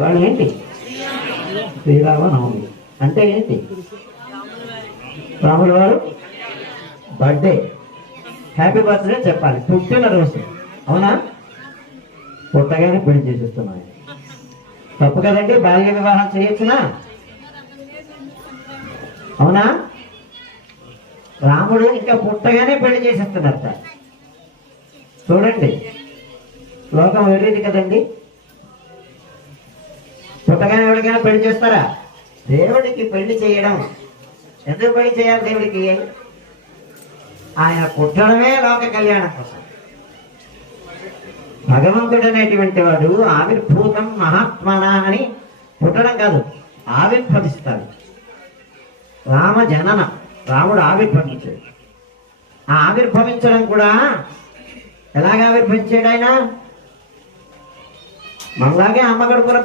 వాళ్ళు ఏంటి? శ్రీరామనవమి అంటే ఏంటి? రాముల వారు బర్త్డే, హ్యాపీ బర్త్డే చెప్పాలి, పుట్టినరోజు. అవునా? పుట్టగానే పెళ్లి చేసేస్తున్నాయి. తప్పు కదండి? బాల్య వివాహం చేయొచ్చునా? అవునా? రాముడు ఇంకా పుట్టగానే పెళ్లి చేసేస్తున్నారట. చూడండి, లోకం వెళ్ళేది కదండి. పుట్టగానే ఎవరికైనా పెళ్లి చేస్తారా? దేవుడికి పెళ్లి చేయడం, ఎందుకు పెళ్లి చేయాలి దేవుడికి? ఆయన పుట్టడమే లోక కళ్యాణం కోసం. భగవంతుడు అనేటువంటి వాడు ఆవిర్భూతం మహాత్మన అని పుట్టడం కాదు, ఆవిర్భవిస్తాడు. రామ జనన, రాముడు ఆవిర్భవించాడు. ఆ ఆవిర్భవించడం కూడా ఎలాగ ఆవిర్భవించాడు? ఆయన మనలాగే అమ్మ గడుపుల